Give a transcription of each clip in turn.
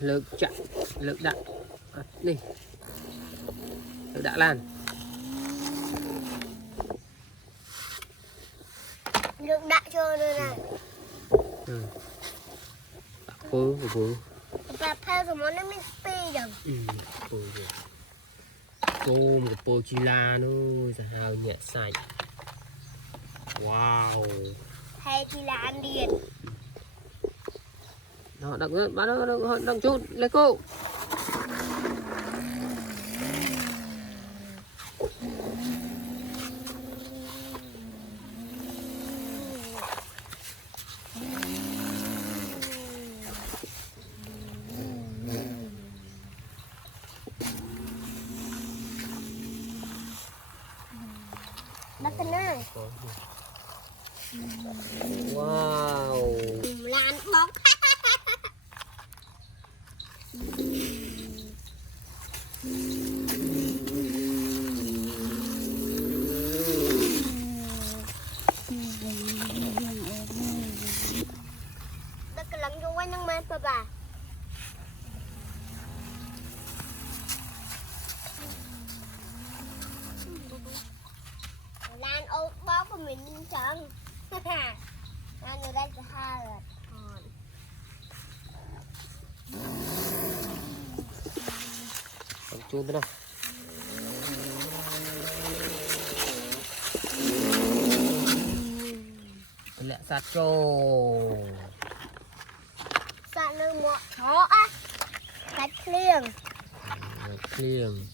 lực chặn lực đạn đi lực đạn lan lực đạn cho đây này bố và theo cái món nó mới pi bố tôm của bố chi la nữa ra hào nhẹ sạch wow hay thì là ăn điện nó đặng bắt nó đặng chút lấy cô bắt cái này wow lan bóng đất cái lăng vô quanh năng men bà lan ô bó của mình chân lan ở đây có hai rồi đặng chút thế nào lẹ sạt trâu sạt lưng ngọ chó á sạt liềng liềng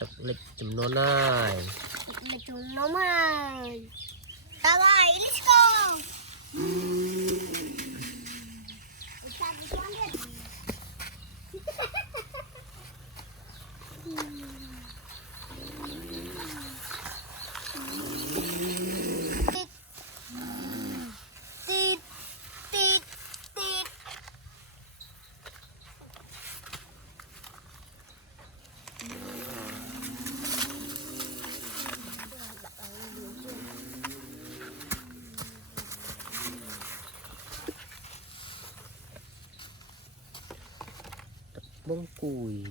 tập lịch chấm nón này mà chúng nó mà ta gọi let's go bông cùi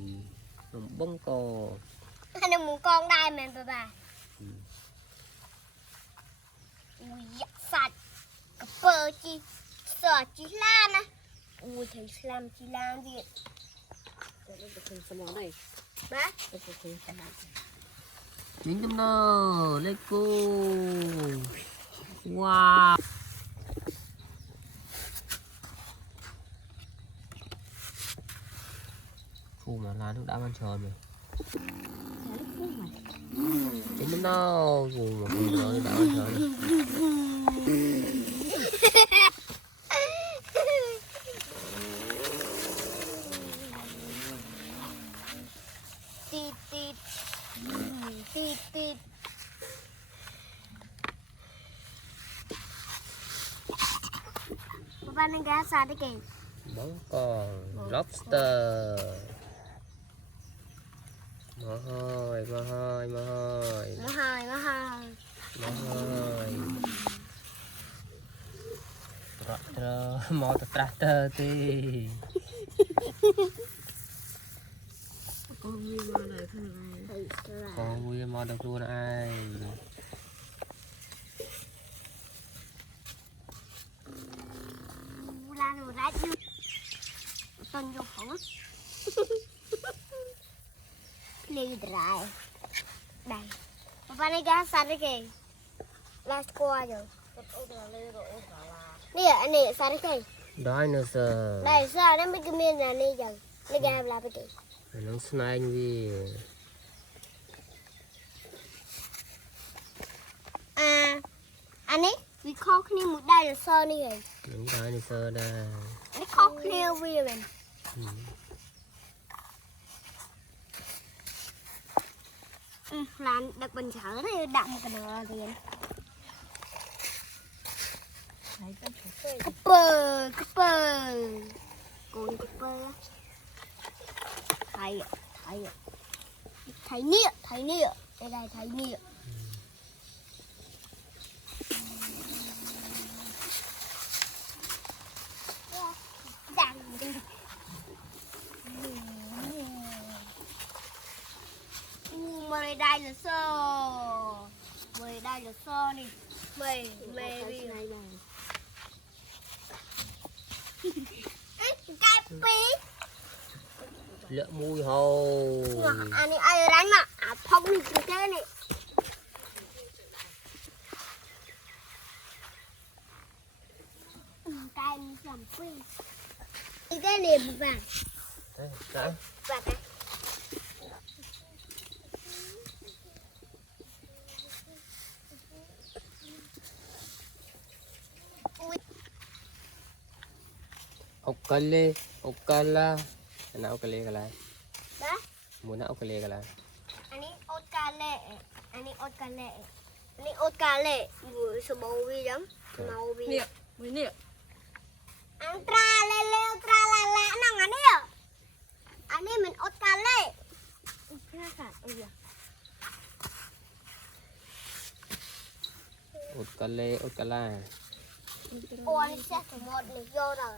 bông cò anh em muốn con đai mà bà ui dạ sạch cà phơ chi sợ chi lan á ui thấy làm chi lan gì này bác chính tâm nơ let's go wow khu mà lá nước đã ăn tròn rồi chính tâm nơ vùng mà vùng nó đã ăn tròn tít tít tít tít bà nên ghé xa đấy kìa bóng còn lobster mò hôi mò hôi mò hôi nó hơi mò hôi tractor mò tractor ti con vui mò được luôn ai lan rồi rách tuần vô phỏng lì đài đây bà này ghé xa đấy kìa let's go rồi nè anh nè xa đấy kìa dinosaur đây sao đấy mấy cái miếng này đi rồi nó ghé là cái gì nó snake gì à anh ấy vì khó khăn một dinosaur này rồi những dinosaur đây nó khó khăn vì mình làm đặc bình chở này đậm cái nữa liền cupper con cupper thầy nịa đây đây thầy nịa mày đây là sơ mày đây là sơ đi mày mày đi cái pí lỡ mùi hồ anh ai đánh mà phong đi cái thế này cái làm pí cái này vàng vàng cái Okale, okala. Ana okale kala. đó Muna okale kala. anh ấy ốt cà lệ anh ấy ốt cà lệ anh ấy ốt cà lệ vừa số bầu vi lắm màu vi Niệm, mới niệm. anh tra lê lê tra là lạ năng anh ấy mình ốt cà lệ ra cả ơi Okale, okala. ôi sẽ một này vô rồi